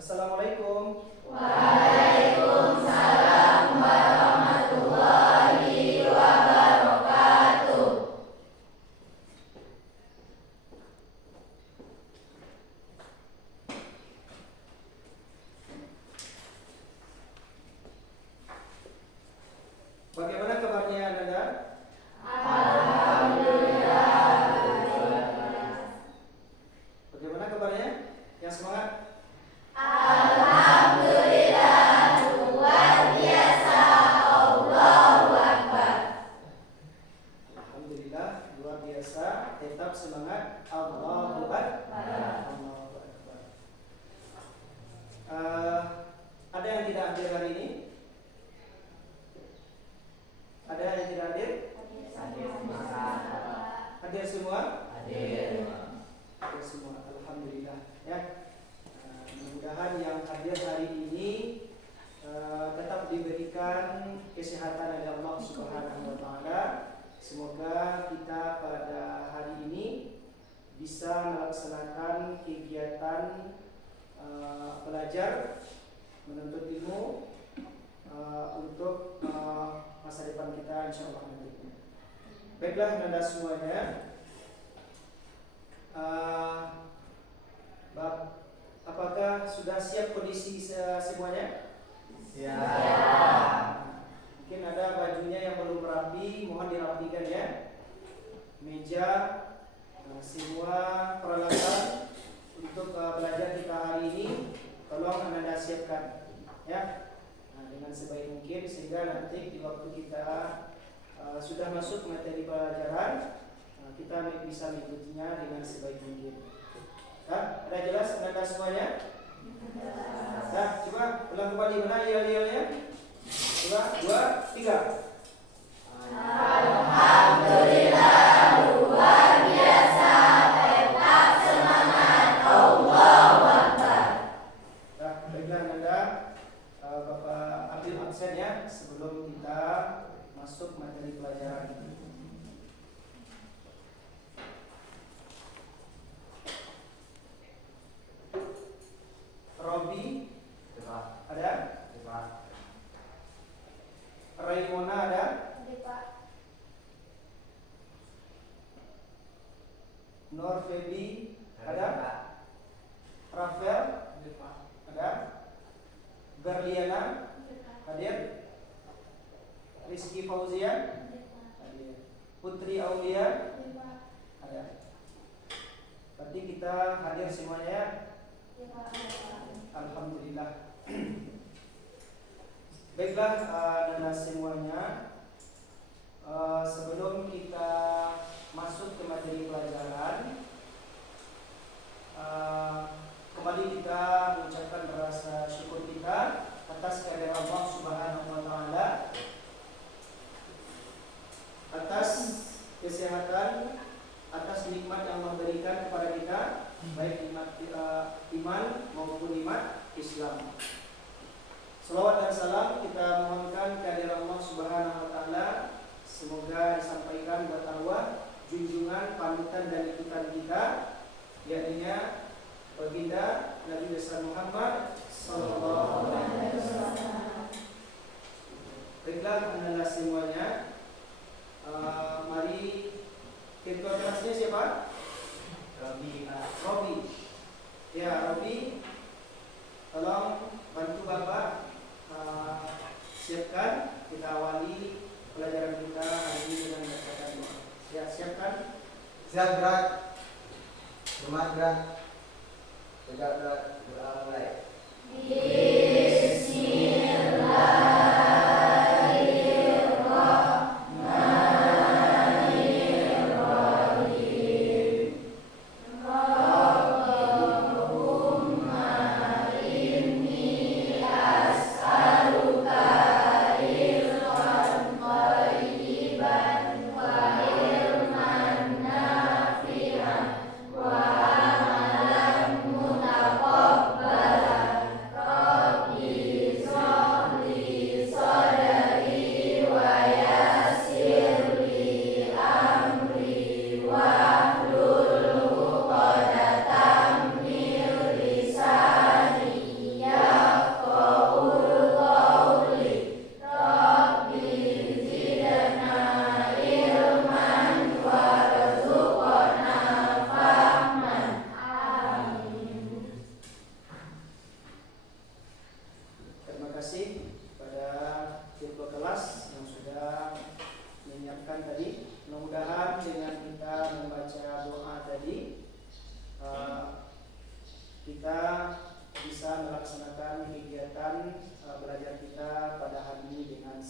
Assalamualaikum. Waalaikumsalam warahmatullahi wabarakatuh. Bagaimana kabarnya Anda? Alhamdulillah. Bagaimana kabarnya? Yang semangat? Alhamdulillah, luar biasa. Allahu Akbar. Alhamdulillah, luar biasa. Tetap semangat. Allahu Akbar. Allahu Akbar. Ada yang tidak hadir hari ini? Ada yang tidak hadir? Hadir semua? Hadir semua. Alhamdulillah. Ya. Mudah-mudahan yang hadir hari ini tetap diberikan kesehatan oleh Allah Subhanahu wa taala. Semoga kita pada hari ini bisa melaksanakan kegiatan belajar menuntut ilmu untuk masa depan kita insyaallah nanti. Baiklah Anda semuanya. Apakah sudah siap kondisi semuanya? Siap. Mungkin ada bajunya yang belum rapi, mohon dirapikan ya. Meja, semua peralatan untuk belajar kita hari ini tolong Anda siapkan ya. Dengan sebaik mungkin sehingga nanti di waktu kita sudah masuk materi pelajaran kita bisa mengikutinya dengan sebaik mungkin. Ada jelas Anda semuanya? Nah, coba ulang kembali mana yel-yelnya? Coba, 2, 3. Alhamdulillah, luar biasa. Tetap semangat. Allahu Akbar. Nah, baiklah Anda, Bapak ambil absen ya sebelum kita masuk materi pelajaran. Robi ada? Raimona ada? Nur Febi ada? Rafael ada? Berliana hadir? Rizky Fauzian hadir? Putri Aulia ada? Berarti kita hadir semuanya. Alhamdulillah. Baiklah Anda semuanya, sebelum kita masuk ke materi pelajaran, kembali kita mengucapkan rasa syukur kita atas kehadiran Allah Subhanahu wa taala, atas kesehatan, atas nikmat yang Allah berikan kepada kita, baik nikmat iman maupun nikmat Islam. Salawat dan salam kita mohonkan kehadiran Allah Subhanahu wa taala, semoga disampaikan buat arwah junjungan, panutan dan ikutan kita, yakni baginda Nabi besar Muhammad sallallahu alaihi wasallam. Baiklah Anda semuanya, mari ketua kelasnya siapa? Robi. Ya, Robi, tolong bantu Bapak siapkan, kita awali pelajaran kita hari ini dengan bacaan doa. Ya, siapkan. Siap gerak. Semangat gerak. Tegak gerak. Doa mulai. Wa amalan mutaqabbala.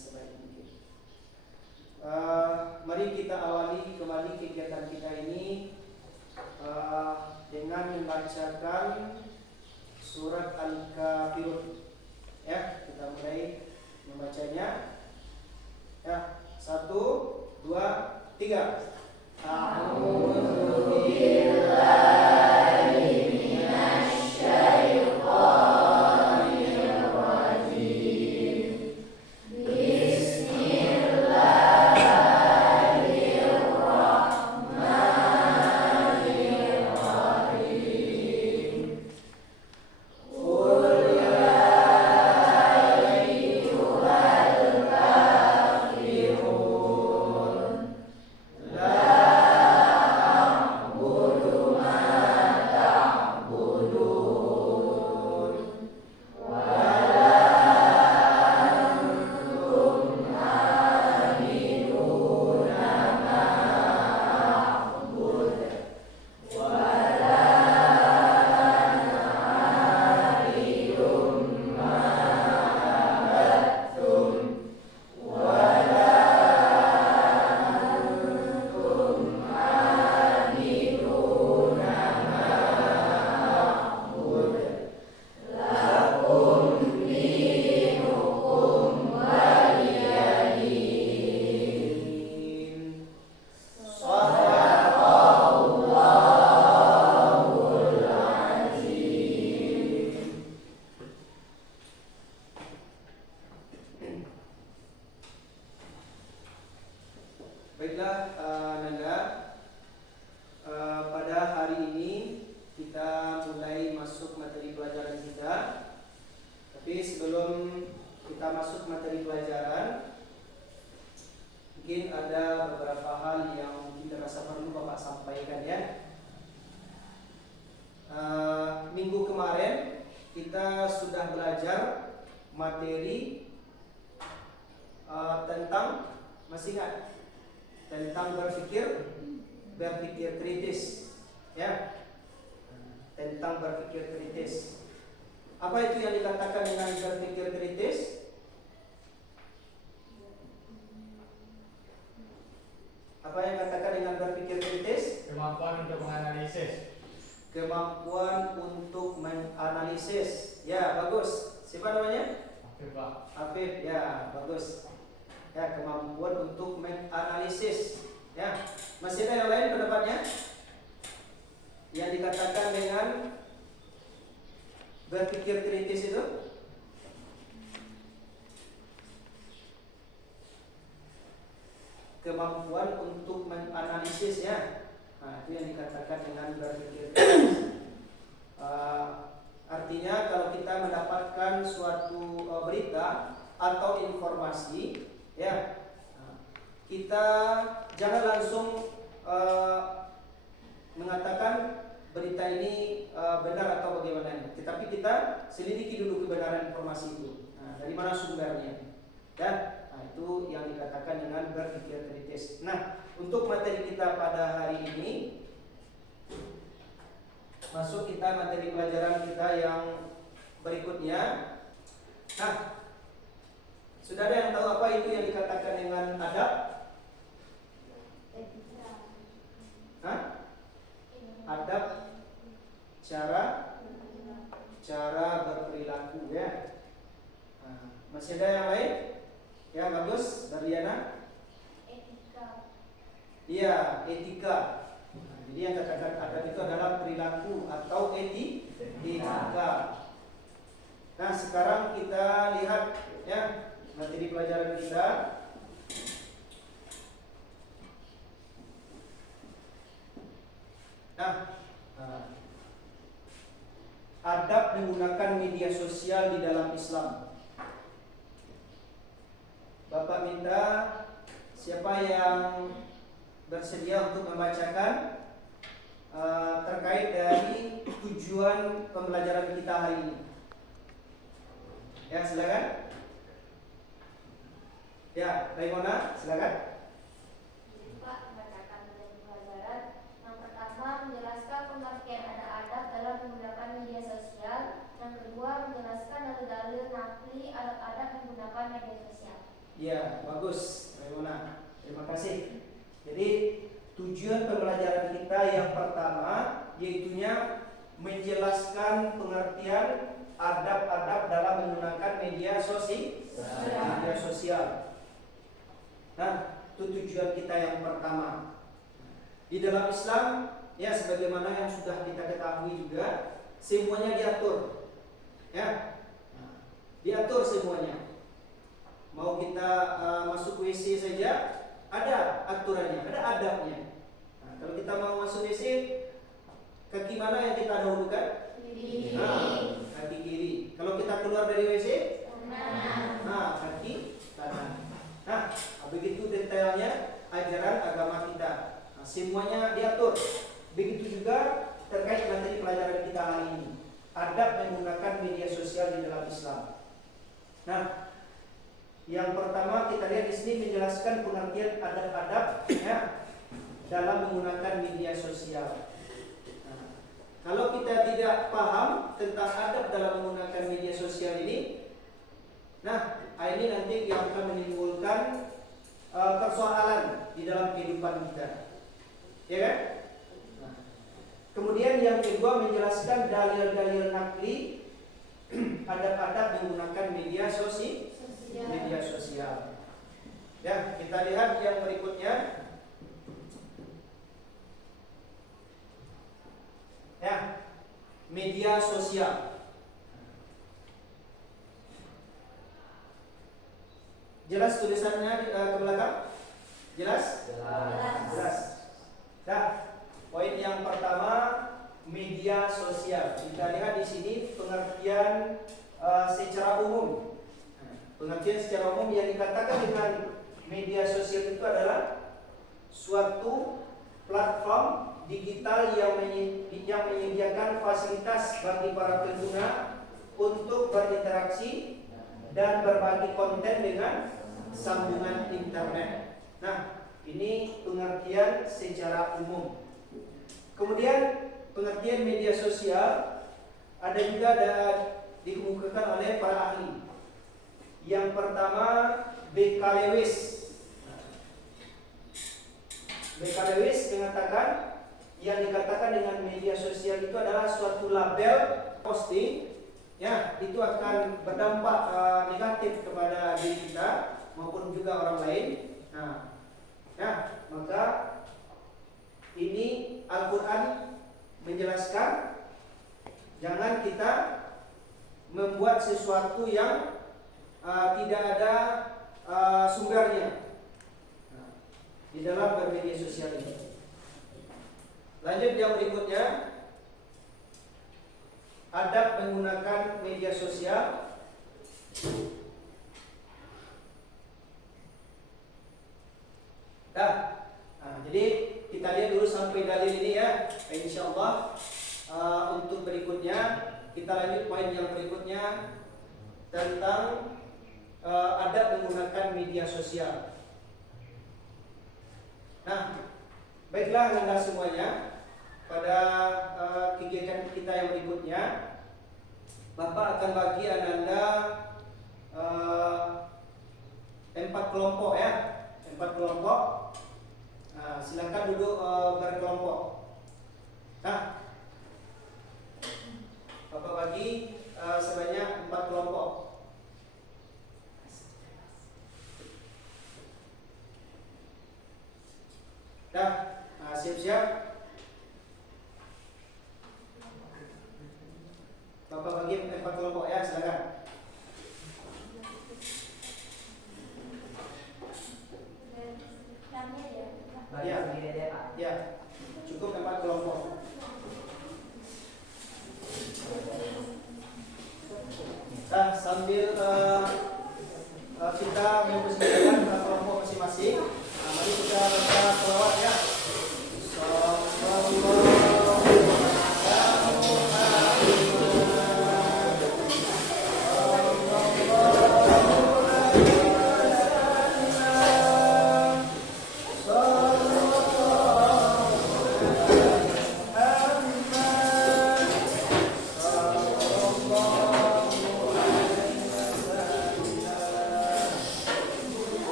sebaik mungkin. Mari kita awali kembali kegiatan kita ini dengan membacakan surat Al-Kafirun. Ya, kita mulai membacanya. Ya, 1, 2, 3. A'udzu billahi minasy syaithanir rajim. Bismillahirrahmanirrahim. Qul ya ayyuhal kafirun la a'budu ma ta'budun wa la antum aminuna ma a'bud wa la ana 'abidum ma 'abadtum wa la antum 'abiduna ma a'bud lakum dinukum waliyadin. Shadaqallahul azim. Baiklah, Nanda, pada hari ini kita mulai masuk materi pelajaran kita. Tapi sebelum kita masuk materi pelajaran, mungkin ada beberapa hal yang kita rasa perlu Bapak sampaikan ya. Minggu kemarin kita sudah belajar materi tentang, masih ingat? Tentang berpikir kritis, ya. Tentang berpikir kritis. Apa itu yang dikatakan dengan berpikir kritis? Apa yang dikatakan dengan berpikir kritis? Kemampuan untuk menganalisis. Kemampuan untuk menganalisis. Ya, bagus. Siapa namanya? Oke, Pak. Afif, ya, bagus. Ya, kemampuan untuk menganalisis. Ya, masih ada yang lain pendapatnya? Yang dikatakan dengan berpikir kritis itu? Kemampuan untuk menganalisis ya. Nah, itu yang dikatakan dengan berpikir kritis. Artinya kalau kita mendapatkan suatu berita atau informasi, ya, kita jangan langsung mengatakan berita ini benar atau bagaimana, tetapi kita selidiki dulu kebenaran informasi itu. Dari mana sumbernya, ya. Nah, itu yang dikatakan dengan berpikir kritis. Nah, untuk materi kita pada hari ini, masuk kita materi pelajaran kita yang berikutnya. Nah, sudah ada yang tahu apa itu yang dikatakan dengan adab? Hah? Adab cara berperilaku ya. Nah, masih ada yang lain? Ya, bagus, Darliana. Etika. Iya, etika. Nah, jadi yang katakan adab itu adalah perilaku atau etika. Nah, sekarang kita lihat ya materi pelajaran kita. Nah, adab menggunakan media sosial di dalam Islam. Bapak minta siapa yang bersedia untuk membacakan terkait dari tujuan pembelajaran kita hari ini. Ya, silakan. Ya, Raimona, silakan. Pak, membacakan materi pelajaran. Yang pertama, menjelaskan pengertian ada adab dalam menggunakan media sosial. Yang kedua, menjelaskan dalil-dalil nakli adab-adab menggunakan media sosial. Ya, bagus, Raimona. Terima kasih. Jadi tujuan pembelajaran kita yang pertama yaitunya menjelaskan pengertian adab-adab dalam menggunakan media sosial. Nah, itu tujuan kita yang pertama. Di dalam Islam, ya sebagaimana yang sudah kita ketahui juga, semuanya diatur. Ya. Diatur semuanya. Mau kita masuk WC saja ada aturannya, ada adabnya. Nah, kalau kita mau masuk WC, kaki mana yang kita dahulukan? Kiri. Nah, kaki kiri. Kalau kita keluar dari WC, Kanan. nah kaki kanan. Nah, begitu detailnya ajaran agama kita. Nah, semuanya diatur. Begitu juga terkait materi pelajaran kita hari ini, adab menggunakan media sosial di dalam Islam. Nah, yang pertama kita lihat di sini menjelaskan pengertian adab-adab ya dalam menggunakan media sosial. Nah, kalau kita tidak paham tentang adab dalam menggunakan media sosial ini, nah ini nanti yang akan menimbulkan persoalan di dalam kehidupan kita, ya kan? Nah, kemudian yang kedua menjelaskan dalil-dalil nakli adab-adab menggunakan media sosial. Ya, kita lihat yang berikutnya. Ya, media sosial. Jelas tulisannya ke belakang? Jelas? Jelas. Nah, poin yang pertama media sosial. Kita lihat di sini pengertian secara umum. Pengertian secara umum yang dikatakan dengan media sosial itu adalah suatu platform digital yang menyediakan fasilitas bagi para pengguna untuk berinteraksi dan berbagi konten dengan sambungan internet. Nah, ini pengertian secara umum. Kemudian pengertian media sosial ada juga dikemukakan oleh para ahli. Yang pertama B.K. Lewis. B.K. Lewis mengatakan yang dikatakan dengan media sosial itu adalah suatu label posting, ya itu akan berdampak negatif kepada diri kita maupun juga orang lain. Nah, ya maka ini Al-Quran menjelaskan jangan kita membuat sesuatu yang tidak ada sumbernya di dalam bermedia sosial ini. Lanjut yang berikutnya, adab menggunakan media sosial. Jadi kita lihat dulu sampai dalil ini ya. Insyaallah untuk berikutnya kita lanjut poin yang berikutnya tentang adab menggunakan media sosial. Nah, baiklah anda semuanya, pada kegiatan kita yang berikutnya Bapak akan bagi anda 4 kelompok ya, 4 kelompok. Nah, silakan duduk berkelompok. Nah, Bapak bagi sebanyak 4 kelompok. Siap-siap. Bapak bagi 4 kelompok ya, silakan. Ya, cukup 4 kelompok. Nah, sambil kita mempersembahkan kelompok masing-masing, mari kita baca selawat ya.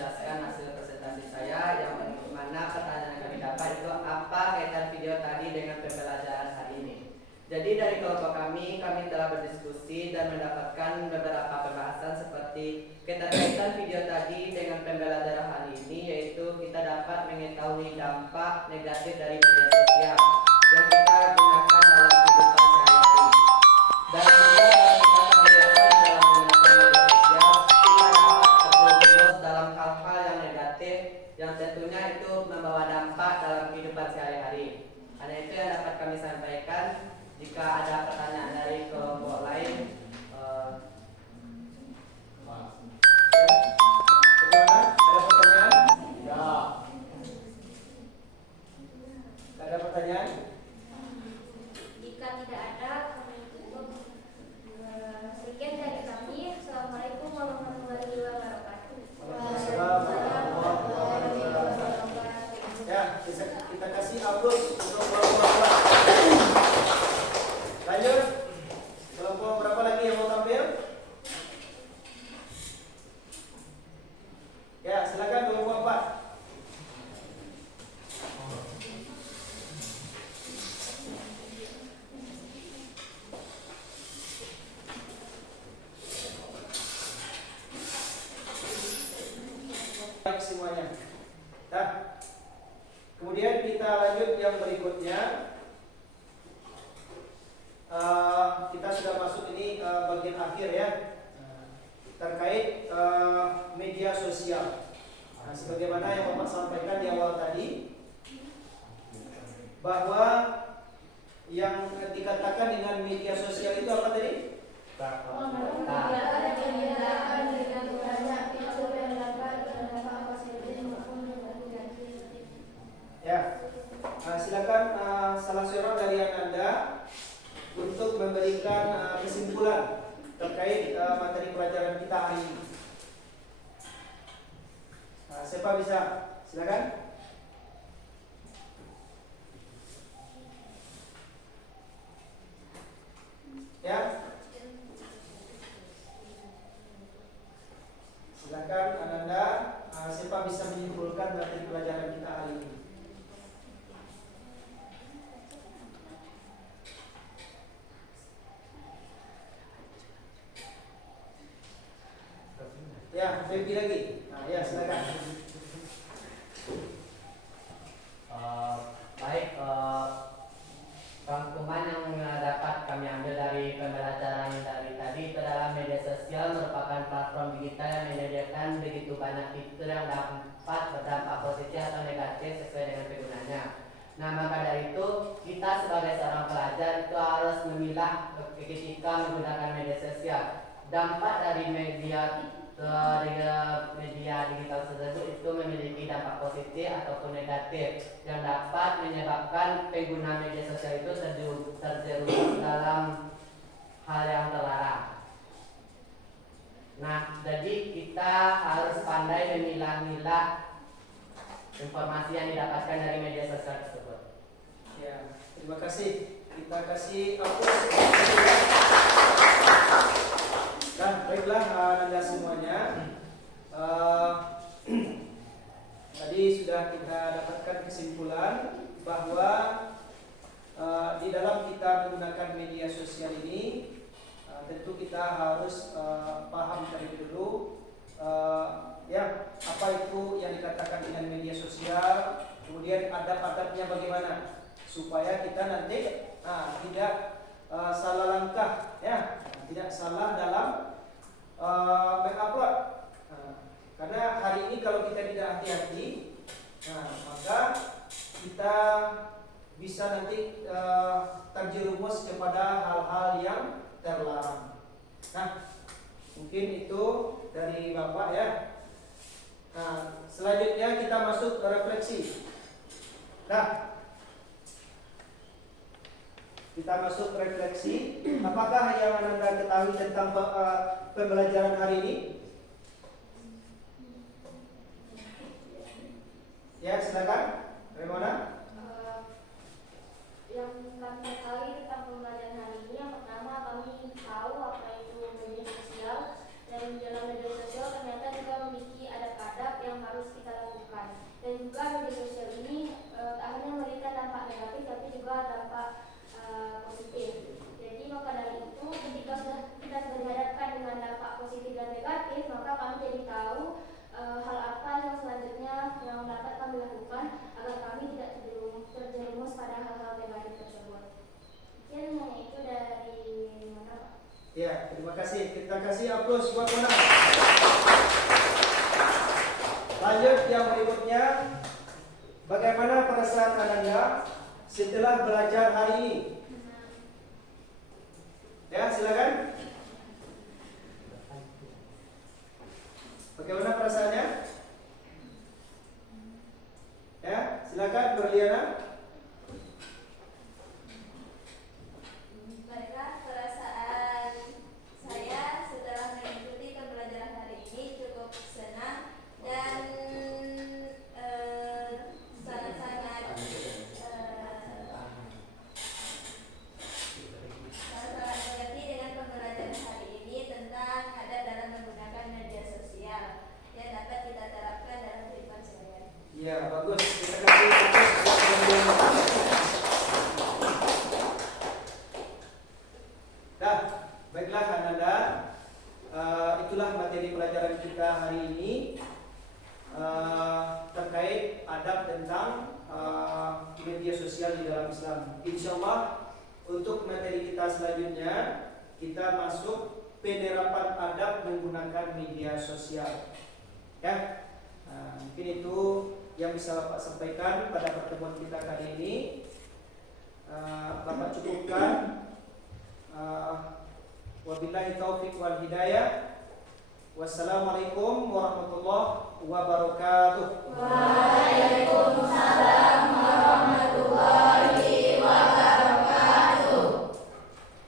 menjelaskan hasil presentasi saya, yang mana pertanyaan yang kami dapat itu apa kaitan video tadi dengan pembelajaran hari ini. Jadi dari kelompok kami telah berdiskusi dan mendapatkan beberapa pembahasan seperti keterkaitan video tadi dengan pembelajaran hari ini, yaitu kita dapat mengetahui dampak negatif dari media sosial yang kita gunakan dalam kehidupan sehari-hari. Dan juga kalau kita terbiasa dalam menggunakan media sosial, kita dapat terjerumus dalam hal-hal yang negatif yang tentunya itu membawa dampak dalam kehidupan sehari-hari. Hanya itu yang dapat kami sampaikan. Jika ada pertanyaan dari kelompok lain, bagaimana? Ada pertanyaan? Ya. Ada pertanyaan? Jika tidak ada, kami tutup. Sekian dari kami. Assalamualaikum warahmatullahi wabarakatuh. Waalaikumsalam warahmatullahi wabarakatuh. Ya, kita kasih upload untuk kelompok. Lanjut. Kelompok berapa lagi yang mau tampil? Ya, silakan kelompok 4. Baik semuanya. Nah, kemudian kita lanjut yang berikutnya. Kita sudah masuk ini bagian akhir ya, terkait media sosial. Nah, sebagaimana yang Bapak sampaikan di awal tadi, bahwa yang dikatakan dengan media sosial itu apa tadi? Ya, silakan salah seorang dari Anda untuk memberikan kesimpulan terkait materi pelajaran kita hari ini. Siapa bisa? Silakan. Ya. Silakan Ananda, siapa bisa menyimpulkan materi pelajaran kita hari ini? Ya, Feby lagi. Nah, ya silakan. Baik, rangkuman yang dapat kami ambil dari pembelajaran dari tadi itu adalah media sosial merupakan platform digital yang menyediakan begitu banyak fitur yang dapat berdampak positif atau negatif sesuai dengan penggunanya. Nah, maka dari itu kita sebagai seorang pelajar itu harus memilah ketika menggunakan media sosial. Dampak dari media digital tersebut itu memiliki dampak positif ataupun negatif yang dapat menyebabkan pengguna media sosial itu terjerumus dalam hal yang terlarang. Nah, jadi kita harus pandai memilah-milah informasi yang didapatkan dari media sosial tersebut. Ya, terima kasih. Kita kasih aplaus. Nah, baiklah Anda semuanya. Tadi sudah kita dapatkan kesimpulan bahwa di dalam kita menggunakan media sosial ini tentu kita harus paham terlebih dulu ya apa itu yang dikatakan dengan media sosial, kemudian adab-adabnya bagaimana supaya kita nanti tidak salah langkah ya, tidak salah dalam mengupload. Karena hari ini kalau kita tidak hati-hati, maka kita bisa nanti terjerumus kepada hal-hal yang terlarang. Nah, mungkin itu dari Bapak ya. Nah, selanjutnya kita masuk ke refleksi. Nah, kita masuk refleksi. Apakah yang Anda ketahui tentang pembelajaran hari ini? Ya, silakan. Bagaimana? Yang kami ketahui tentang pembelajaran hari ini, yang pertama kami tahu apa itu media sosial, dan dalam media sosial ternyata juga memiliki adab-adab yang harus kita lakukan. Dan juga media sosial ini tak hanya memberikan dampak negatif tapi juga dampak positif. Jadi maka dari itu ketika kita sudah dihadapkan dengan dampak positif dan negatif, maka kami jadi tahu hal apa yang selanjutnya yang dapat kami lakukan agar kami tidak terjerumus pada hal-hal negatif tersebut. Mungkin itu dari mana, Pak? Ya, terima kasih. Kita kasih aplaus buat Mona. Lanjut yang berikutnya, bagaimana perasaan Ananda setelah belajar hari ini? Ya, silakan. Bagaimana perasaannya? Ya, silakan Berliana. Baiklah, perasaan saya setelah mengikuti pembelajaran hari ini cukup senang dan sangat-sangat mengerti dengan pembelajaran hari ini tentang adab dalam menggunakan media sosial yang dapat kita terapkan dalam kehidupan sehari-hari. Ya, bagus. Kita kasih aplaus buat Berliana. Dah, baiklah Ananda, itulah materi pelajaran kita hari ini terkait adab tentang media sosial di dalam Islam. Insyaallah untuk materi kita selanjutnya kita masuk penerapan adab menggunakan media sosial. Ya, mungkin itu yang bisa Bapak sampaikan pada pertemuan kita kali ini. Bapak cukupkan. Wabillahi taufiq wal hidayah. Wassalamualaikum warahmatullahi wabarakatuh. Waalaikumsalam.